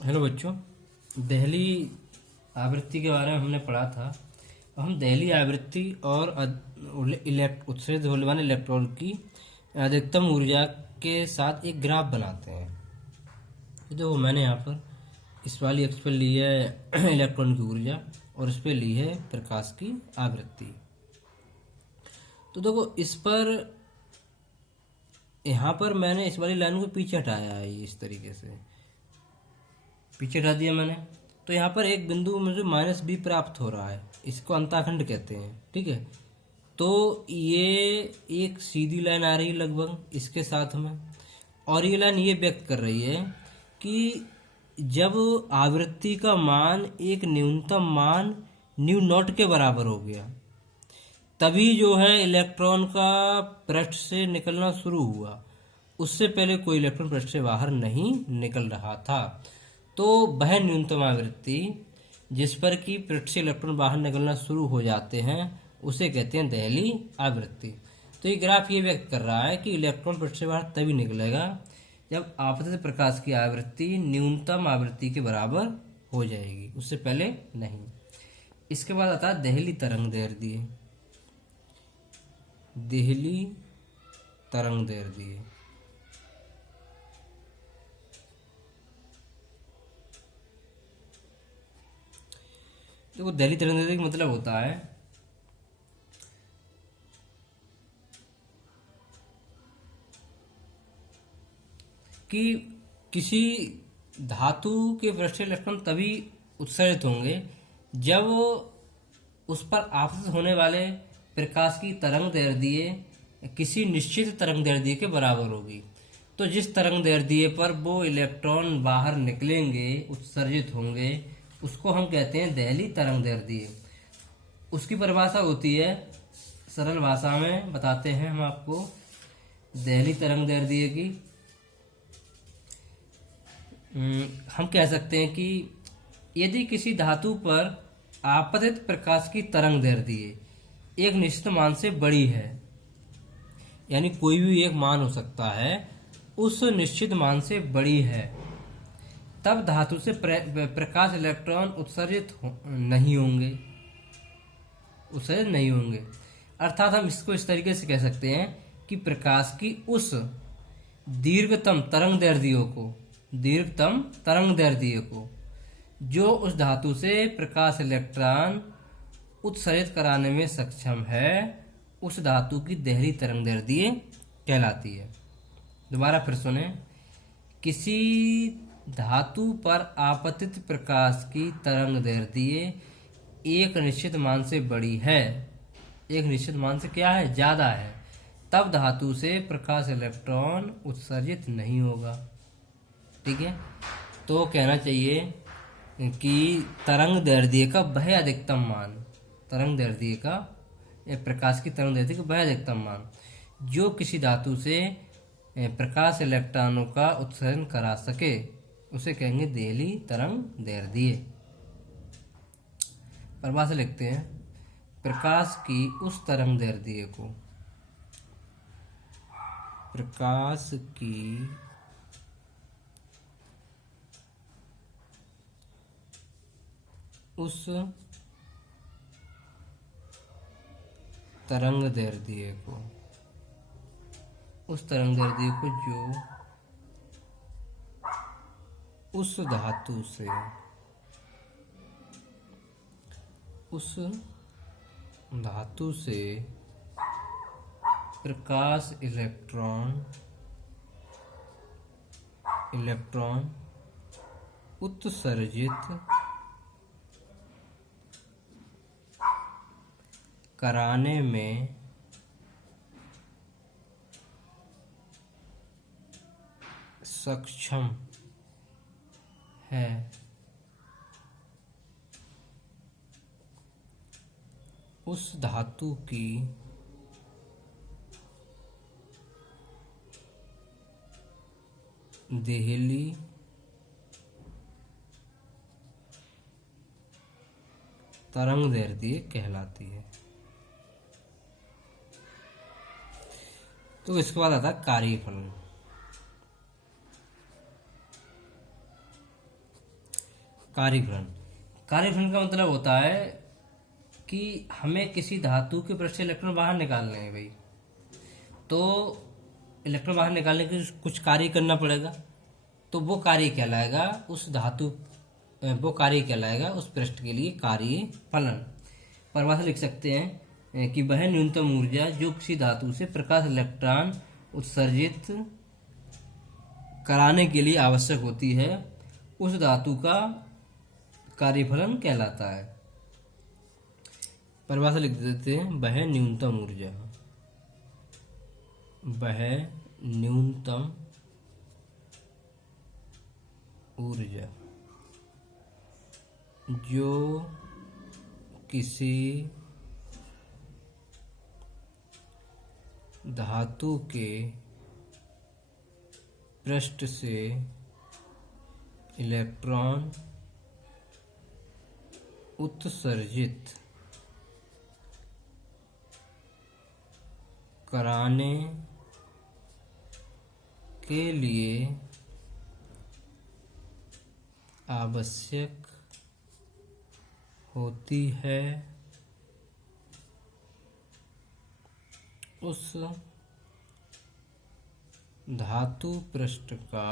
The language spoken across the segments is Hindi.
हेलो बच्चों। दहली आवृत्ति के बारे में हमने पढ़ा था। अब हम दहली आवृत्ति और उत्सर्जित होने वाले इलेक्ट्रॉन की अधिकतम ऊर्जा के साथ एक ग्राफ बनाते हैं। तो देखो, मैंने यहाँ पर इस वाली एक्स पर ली है इलेक्ट्रॉन की ऊर्जा और इस पर ली है प्रकाश की आवृत्ति। तो देखो, इस पर यहाँ पर मैंने इस वाली लाइन को पीछे हटाया है, इस तरीके से पीछे हटा दिया मैंने। तो यहाँ पर एक बिंदु मुझे -b प्राप्त हो रहा है, इसको अंताखंड कहते हैं। ठीक है, तो ये एक सीधी लाइन आ रही है लगभग इसके साथ में, और ये लाइन ये व्यक्त कर रही है कि जब आवृत्ति का मान एक न्यूनतम मान न्यू नॉट के बराबर हो गया, तभी जो है इलेक्ट्रॉन का पृष्ठ से निकलना शुरू हुआ। उससे पहले कोई इलेक्ट्रॉन पृष्ठ से बाहर नहीं निकल रहा था। तो वह न्यूनतम आवृत्ति जिस पर कि पृष्ठ से इलेक्ट्रॉन बाहर निकलना शुरू हो जाते हैं उसे कहते हैं दहली आवृत्ति। तो ये ग्राफ ये व्यक्त कर रहा है कि इलेक्ट्रॉन पृष्ठ से बाहर तभी निकलेगा जब आपतित प्रकाश की आवृत्ति न्यूनतम आवृत्ति के बराबर हो जाएगी, उससे पहले नहीं। इसके बाद आता है दहली तरंग दैर्ध्य। दहली तरंग दैर्ध्य देखो, दहली तरंग दैर्ध्य का मतलब होता है कि किसी धातु के पृष्ठ से इलेक्ट्रॉन तभी उत्सर्जित होंगे जब उस पर आपतित होने वाले प्रकाश की तरंग दैर्ध्य किसी निश्चित तरंग दैर्ध्य के बराबर होगी। तो जिस तरंग दैर्ध्य पर वो इलेक्ट्रॉन बाहर निकलेंगे, उत्सर्जित होंगे, उसको हम कहते हैं दहली तरंग दैर्ध्य। उसकी परिभाषा होती है, सरल भाषा में बताते हैं हम आपको दहली तरंग दैर्ध्य की। हम कह सकते हैं कि यदि किसी धातु पर आपतित प्रकाश की तरंग दैर्ध्य एक निश्चित मान से बड़ी है, यानी कोई भी एक मान हो सकता है, उस निश्चित मान से बड़ी है, तब धातु से प्रकाश इलेक्ट्रॉन उत्सर्जित नहीं होंगे। अर्थात हम इसको इस तरीके से कह सकते हैं कि प्रकाश की उस दीर्घतम तरंग दैर्ध्य को जो उस धातु से प्रकाश इलेक्ट्रॉन उत्सर्जित कराने में सक्षम है, उस धातु की दहली तरंग दैर्ध्य कहलाती है। दोबारा फिर सुने, किसी धातु पर आपतित प्रकाश की तरंग दैर्ध्य एक निश्चित मान से बड़ी है, एक निश्चित मान से क्या है, ज्यादा है, तब धातु से प्रकाश इलेक्ट्रॉन उत्सर्जित नहीं होगा। ठीक है, तो कहना चाहिए कि तरंग दैर्ध्य का वह अधिकतम मान, प्रकाश की तरंग दैर्ध्य का वह अधिकतम मान जो किसी धातु से प्रकाश इलेक्ट्रॉनों का उत्सर्जन करा सके, उसे कहेंगे दहली तरंग दैर्ध्य। परिभाषा लिखते हैं, प्रकाश की उस तरंग दैर्ध्य को, प्रकाश की उस तरंग दैर्ध्य को, जो उस धातु से प्रकाश इलेक्ट्रॉन उत्सर्जित कराने में सक्षम है, उस धातु की दहली तरंग दैर्ध्य कहलाती है। तो इसके बाद आता है कार्यफलन। कार्यफलन। कार्यफलन का मतलब होता है कि हमें किसी धातु के पृष्ठ से इलेक्ट्रॉन बाहर निकालने हैं भाई, तो इलेक्ट्रॉन बाहर निकालने के कुछ कार्य करना पड़ेगा, तो वो कार्य कहलाएगा वो कार्य कहलाएगा उस पृष्ठ के लिए कार्य फलन। परिभाषा लिख सकते हैं कि वह न्यूनतम ऊर्जा जो किसी धातु से प्रकाश इलेक्ट्रॉन उत्सर्जित कराने के लिए आवश्यक होती है उस धातु का कार्यफलन कहलाता है। परिभाषा लिख देते हैं, वह न्यूनतम ऊर्जा, वह न्यूनतम ऊर्जा जो किसी धातु के पृष्ठ से इलेक्ट्रॉन उत्सर्जित कराने के लिए आवश्यक होती है उस धातु पृष्ठ का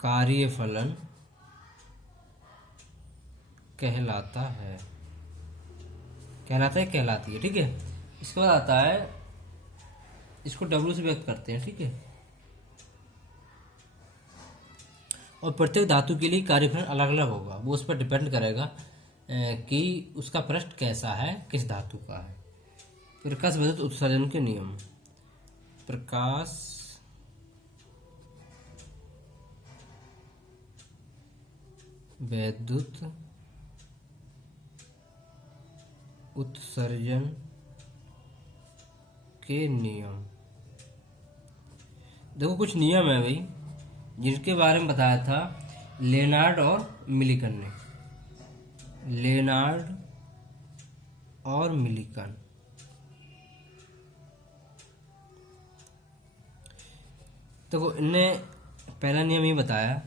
कार्यफलन कहलाता है, कहलाती है। ठीक है, इसके बाद आता है, इसको W से व्यक्त करते हैं। ठीक है, और प्रत्येक धातु के लिए कार्यफलन अलग अलग होगा, वो उस पर डिपेंड करेगा कि उसका पृष्ठ कैसा है, किस धातु का है। प्रकाश विद्युत उत्सर्जन के नियम। प्रकाश विद्युत उत्सर्जन के नियम। देखो कुछ नियम है भाई जिनके बारे में बताया था लेनार्ड और मिलिकन ने। लेनार्ड और मिलिकन, देखो इनने पहला नियम ये बताया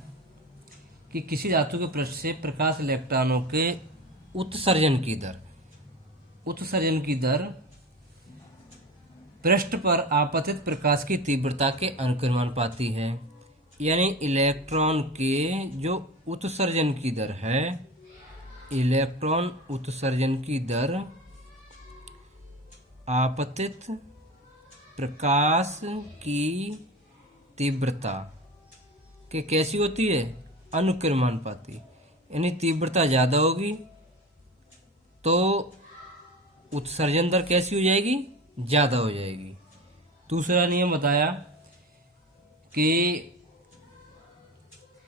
कि किसी धातु के पृष्ठ से प्रकाश इलेक्ट्रॉनों के उत्सर्जन की दर पृष्ठ पर आपतित प्रकाश की तीव्रता के अनुक्रमानुपाती है। यानी इलेक्ट्रॉन के जो उत्सर्जन की दर है, इलेक्ट्रॉन उत्सर्जन की दर आपतित प्रकाश की तीव्रता के कैसी होती है, अनुक्रमानुपाती। यानी तीव्रता ज़्यादा होगी तो उत्सर्जन दर कैसी हो जाएगी, ज़्यादा हो जाएगी। दूसरा नियम बताया कि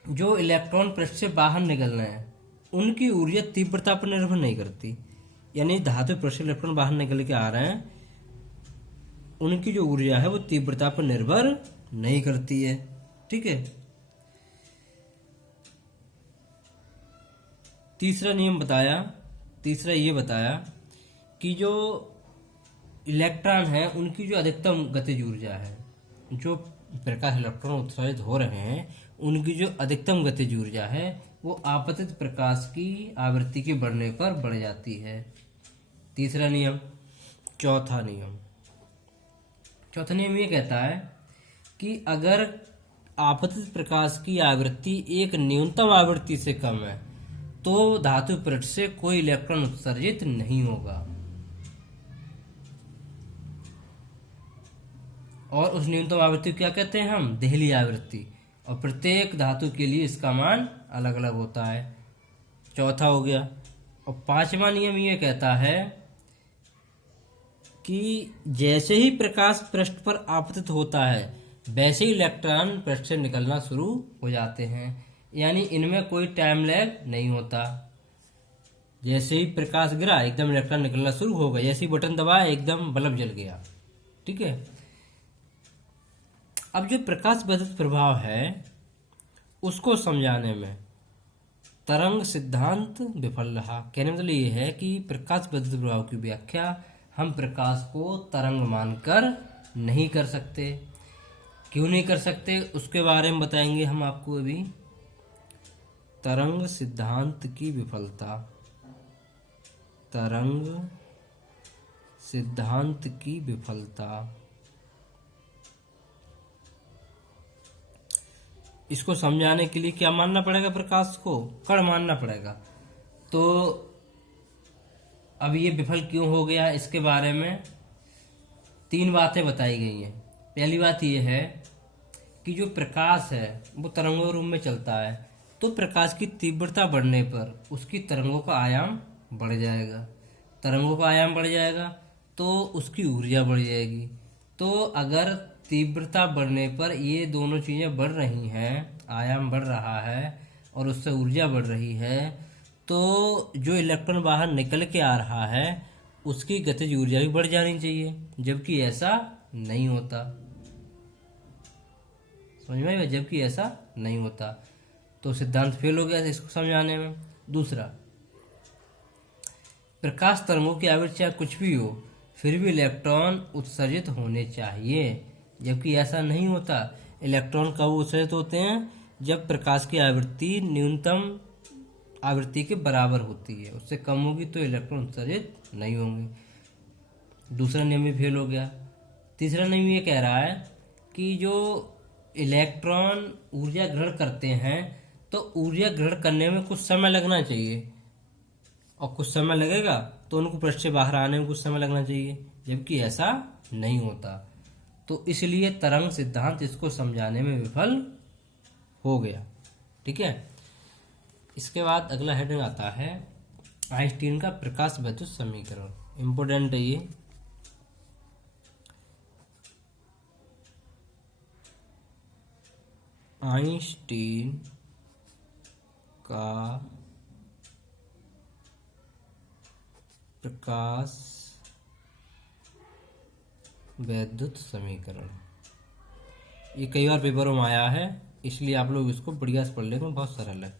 जो इलेक्ट्रॉन पृष्ठ से बाहर निकल रहे हैं उनकी ऊर्जा तीव्रता पर निर्भर नहीं करती। यानी धातु पृष्ठ से इलेक्ट्रॉन बाहर निकल के आ रहे हैं, उनकी जो ऊर्जा है वो तीव्रता पर निर्भर नहीं करती है। ठीक है, तीसरा ये बताया कि जो इलेक्ट्रॉन है उनकी जो अधिकतम गतिज ऊर्जा है, जो प्रकाश इलेक्ट्रॉन उत्सर्जित हो रहे हैं उनकी जो अधिकतम गतिज ऊर्जा है वो आपतित प्रकाश की आवृत्ति के बढ़ने पर बढ़ जाती है। तीसरा नियम। चौथा नियम ये कहता है कि अगर आपतित प्रकाश की आवृत्ति एक न्यूनतम आवृत्ति से कम है तो धातु पृष्ठ से कोई इलेक्ट्रॉन उत्सर्जित नहीं होगा, और उस न्यूनतम आवृत्ति क्या कहते हैं हम, देहली आवृत्ति। और प्रत्येक धातु के लिए इसका मान अलग अलग होता है। चौथा हो गया। और पांचवा नियम ये कहता है कि जैसे ही प्रकाश पृष्ठ पर आपतित होता है वैसे ही इलेक्ट्रॉन पृष्ठ से निकलना शुरू हो जाते हैं। यानी इनमें कोई टाइम लैग नहीं होता। जैसे ही प्रकाश गिरा एकदम इलेक्ट्रॉन निकलना शुरू हो गया, जैसे ही बटन दबाया एकदम बल्ब जल गया। ठीक है, अब जो प्रकाश विद्युत प्रभाव है उसको समझाने में तरंग सिद्धांत विफल रहा। कहने मतलब ये है कि प्रकाश विद्युत प्रभाव की व्याख्या हम प्रकाश को तरंग मानकर नहीं कर सकते। क्यों नहीं कर सकते उसके बारे में बताएंगे हम आपको अभी। तरंग सिद्धांत की विफलता, तरंग सिद्धांत की विफलता। इसको समझाने के लिए क्या मानना पड़ेगा? प्रकाश को कण मानना पड़ेगा। तो अब ये विफल क्यों हो गया, इसके बारे में 3 बातें बताई गई हैं। पहली बात ये है कि जो प्रकाश है वो तरंगों रूप में चलता है, तो प्रकाश की तीव्रता बढ़ने पर उसकी तरंगों का आयाम बढ़ जाएगा। तरंगों का आयाम बढ़ जाएगा तो उसकी ऊर्जा बढ़ जाएगी। तो अगर तीव्रता बढ़ने पर ये दोनों चीज़ें बढ़ रही हैं, आयाम बढ़ रहा है और उससे ऊर्जा बढ़ रही है, तो जो इलेक्ट्रॉन बाहर निकल के आ रहा है उसकी गतिज ऊर्जा भी बढ़ जानी चाहिए, जबकि ऐसा नहीं होता। समझ में आया? जबकि ऐसा नहीं होता, तो सिद्धांत फेल हो गया इसको समझाने में। दूसरा, प्रकाश तरंगों की आवृत्ति चाहे कुछ भी हो फिर भी इलेक्ट्रॉन उत्सर्जित होने चाहिए, जबकि ऐसा नहीं होता। इलेक्ट्रॉन कब उत्सर्जित होते हैं? जब प्रकाश की आवृत्ति न्यूनतम आवृत्ति के बराबर होती है, उससे कम होगी तो इलेक्ट्रॉन उत्सर्जित नहीं होंगे। दूसरा नियम भी फेल हो गया। तीसरा नियम ये कह रहा है कि जो इलेक्ट्रॉन ऊर्जा ग्रहण करते हैं तो ऊर्जा ग्रहण करने में कुछ समय लगना चाहिए, और कुछ समय लगेगा तो उनको पृष्ठ से बाहर आने में कुछ समय लगना चाहिए, जबकि ऐसा नहीं होता। तो इसलिए तरंग सिद्धांत इसको समझाने में विफल हो गया। ठीक है। इसके बाद अगला हेडिंग आता है आइंस्टीन का प्रकाश विद्युत समीकरण। इम्पोर्टेंट है ये। आइंस्टीन का प्रकाश विद्युत समीकरण, ये कई बार पेपरों में आया है, इसलिए आप लोग इसको बढ़िया से पढ़ लेंगे, बहुत सरल है।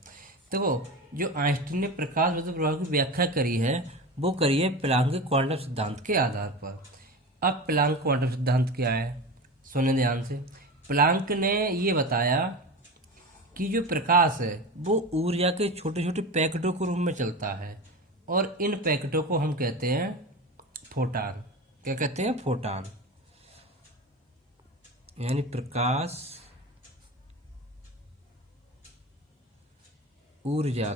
देखो, जो आइंस्टीन ने प्रकाश विद्युत प्रभाव की व्याख्या करी है वो करी है प्लांक के क्वांटम सिद्धांत के आधार पर। अब प्लांक क्वांटम सिद्धांत क्या है, सुने ध्यान से। प्लांक ने ये बताया कि जो प्रकाश है वो ऊर्जा के छोटे छोटे पैकेटों के रूप में चलता है, और इन पैकेटों को हम कहते हैं फोटान। क्या कहते हैं? फोटान। यानी प्रकाश ऊर्जा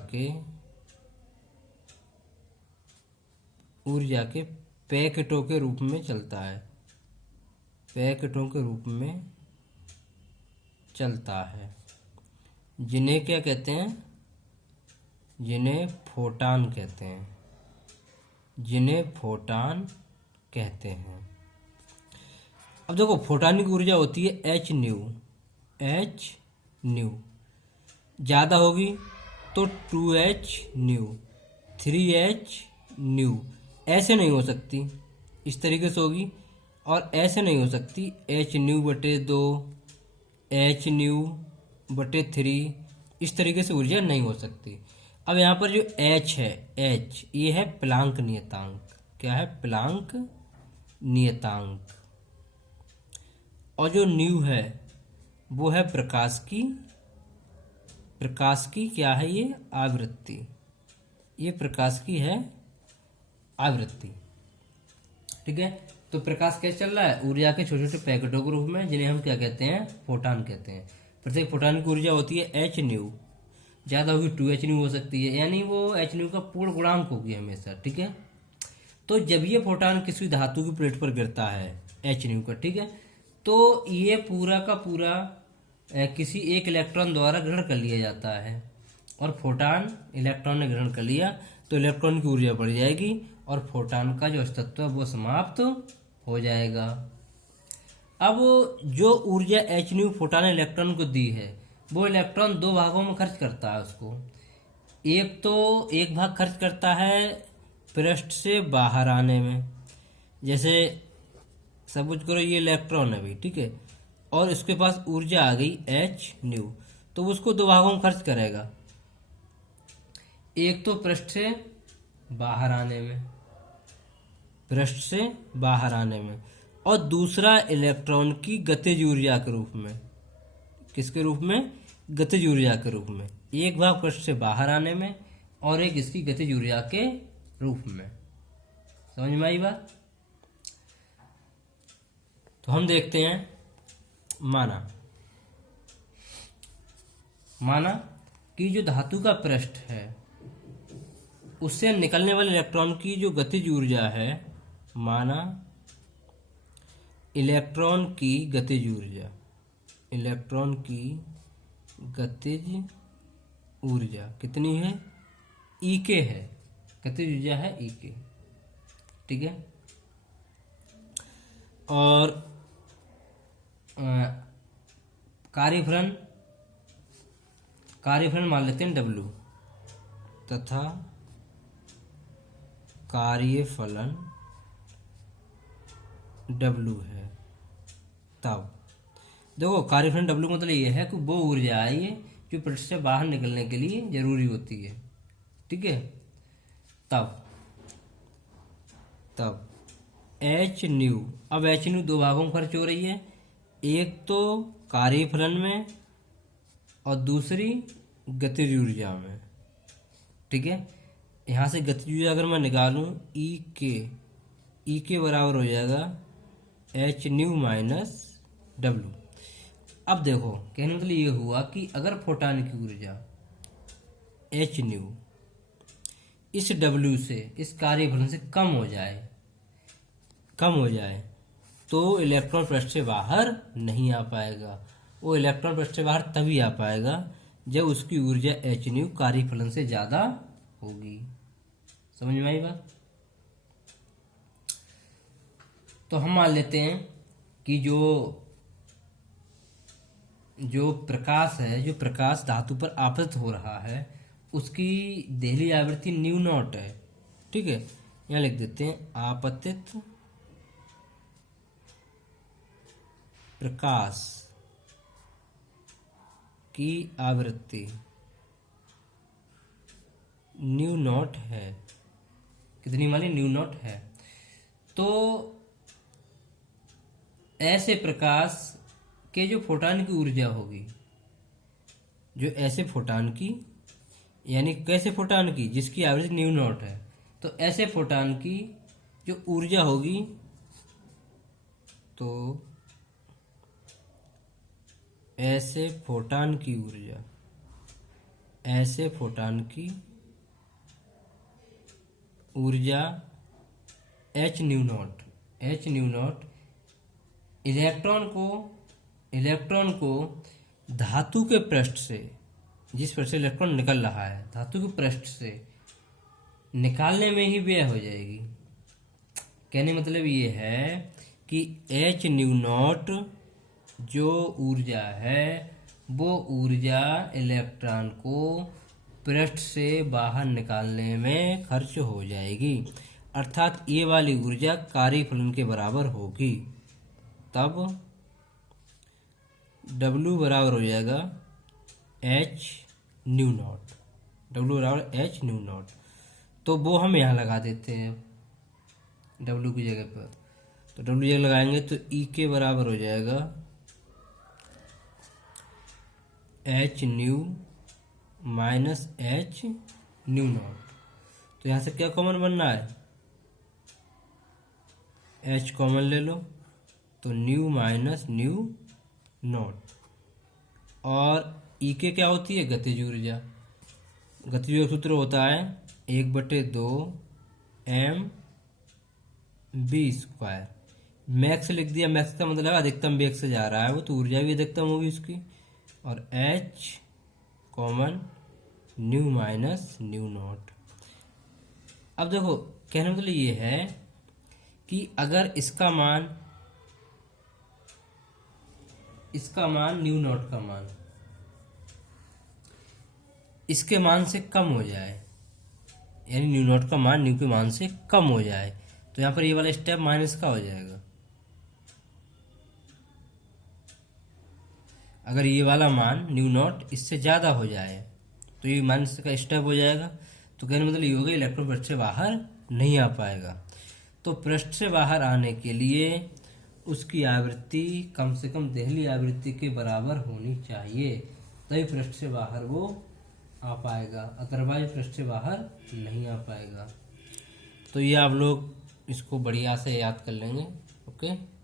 के पैकेटों के रूप में चलता है, पैकेटों के रूप में चलता है, जिन्हें क्या कहते हैं? जिन्हें फोटान कहते हैं, जिन्हें फोटान कहते हैं। अब देखो, फोटान की ऊर्जा होती है एच न्यू। ज़्यादा होगी तो 2h न्यू, 3h न्यू। ऐसे नहीं हो सकती, इस तरीके से होगी, और ऐसे नहीं हो सकती h न्यू बटे 2, h न्यू बटे 3, इस तरीके से ऊर्जा नहीं हो सकती। अब यहाँ पर जो h है, h ये है प्लांक नियतांक। क्या है? प्लांक नियतांक। और जो न्यू है वो है प्रकाश की क्या है? ये आवृत्ति। ये प्रकाश की है आवृत्ति। ठीक है। तो प्रकाश कैसे चल रहा है? ऊर्जा के छोटे छोटे पैकेटों के रूप में, जिन्हें हम क्या कहते हैं? फोटान कहते हैं। प्रत्येक फोटान की ऊर्जा होती है एच न्यू, ज़्यादा होगी 2h न्यू हो सकती है, यानी वो एच न्यू का पूर्ण गुणांक होगी हमेशा। ठीक है। तो जब ये फोटान किसी धातु की प्लेट पर गिरता है एच न्यू का, ठीक है, तो ये पूरा का पूरा किसी एक इलेक्ट्रॉन द्वारा ग्रहण कर लिया जाता है, और फोटान इलेक्ट्रॉन ने ग्रहण कर लिया तो इलेक्ट्रॉन की ऊर्जा बढ़ जाएगी और फोटान का जो अस्तित्व है वो समाप्त हो जाएगा। अब जो ऊर्जा एच न्यू फोटान ने इलेक्ट्रॉन को दी है वो इलेक्ट्रॉन 2 भागों में खर्च करता है उसको। एक भाग खर्च करता है पृष्ठ से बाहर आने में, जैसे समझ करो ये इलेक्ट्रॉन है भाई, ठीक है, और इसके पास ऊर्जा आ गई एच न्यू, तो उसको 2 भागों में खर्च करेगा। एक तो पृष्ठ से बाहर आने में, और दूसरा इलेक्ट्रॉन की गतिज ऊर्जा के रूप में। किसके रूप में? गतिज ऊर्जा के रूप में। एक भाग पृष्ठ से बाहर आने में और एक इसकी गतिज ऊर्जा के रूप में। समझ में आई बात? तो हम देखते हैं, माना कि जो धातु का पृष्ठ है उससे निकलने वाले इलेक्ट्रॉन की जो गतिज ऊर्जा है, माना इलेक्ट्रॉन की गतिज ऊर्जा कितनी है? E है, गतिज ऊर्जा है E। ठीक है। और कार्यफलन मान लेते हैं W, तथा कार्यफलन W है। तब देखो, कार्यफलन W मतलब ये है कि वो ऊर्जा है ये जो पृष्ठ से बाहर निकलने के लिए जरूरी होती है। ठीक है। तब एच न्यू, अब एच न्यू दो भागों में खर्च हो रही है, एक तो कार्यफलन में और दूसरी गतिज ऊर्जा में। ठीक है। यहाँ से गतिज ऊर्जा अगर मैं निकालूं ई के बराबर हो जाएगा एच न्यू माइनस डब्लू। अब देखो, कहने मतलब ये हुआ कि अगर फोटान की ऊर्जा एच न्यू इस डब्लू से, इस कार्यफलन से कम हो जाए तो इलेक्ट्रॉन पृष्ठ से बाहर नहीं आ पाएगा। वो इलेक्ट्रॉन पृष्ठ से बाहर तभी आ पाएगा जब उसकी ऊर्जा एच न्यू कार्यफलन से ज्यादा होगी। समझ में आई बात? तो हम मान लेते हैं कि जो प्रकाश है, जो प्रकाश धातु पर आपतित हो रहा है, उसकी देहली आवृत्ति न्यू नॉट है। ठीक है। यहाँ लिख देते हैं, आपतित प्रकाश की आवृत्ति न्यू नॉट है। कितनी वाली? न्यू नॉट है। तो ऐसे प्रकाश के जो फोटान की ऊर्जा होगी, जो ऐसे फोटान की, यानी कैसे फोटान की, जिसकी आवृत्ति न्यू नॉट है, तो ऐसे फोटान की जो ऊर्जा होगी, तो ऐसे फोटान की ऊर्जा एच न्यू नॉट इलेक्ट्रॉन को धातु के पृष्ठ से, जिस पर से इलेक्ट्रॉन निकल रहा है, धातु के पृष्ठ से निकालने में ही व्यय हो जाएगी। कहने मतलब ये है कि एच न्यू नॉट जो ऊर्जा है, वो ऊर्जा इलेक्ट्रॉन को पृष्ठ से बाहर निकालने में खर्च हो जाएगी। अर्थात ये वाली ऊर्जा कार्यफलन के बराबर होगी। तब W बराबर हो जाएगा एच न्यू नॉट। तो वो हम यहाँ लगा देते हैं W की जगह पर। तो W जगह लगाएंगे तो E के बराबर हो जाएगा H new minus H new not. तो यहाँ से क्या कॉमन बनना है? एच कॉमन ले लो, तो न्यू माइनस न्यू नॉट। और ई के क्या होती है? गतिज ऊर्जा। गतिज ऊर्जा सूत्र होता है 1/2 mv²। मैक्स लिख दिया, मैक्स का मतलब अधिकतम वेग से जा रहा है वो, तो ऊर्जा भी अधिकतम होगी उसकी। और H common new minus new not. अब देखो, कहने मतलब ये है कि अगर इसका मान न्यू नॉट का मान इसके मान से कम हो जाए, यानी न्यू नॉट का मान न्यू के मान से कम हो जाए, तो यहाँ पर ये वाला स्टेप माइनस का हो जाएगा। अगर ये वाला मान न्यू नॉट इससे ज़्यादा हो जाए तो ये माइनस का स्टेप हो जाएगा। तो कहने मतलब ये होगा इलेक्ट्रॉन पृष्ठ से बाहर नहीं आ पाएगा। तो पृष्ठ से बाहर आने के लिए उसकी आवृत्ति कम से कम देहली आवृत्ति के बराबर होनी चाहिए, तभी पृष्ठ से बाहर वो आ पाएगा, अदरवाइज पृष्ठ से बाहर नहीं आ पाएगा। तो ये आप लोग इसको बढ़िया से याद कर लेंगे। ओके।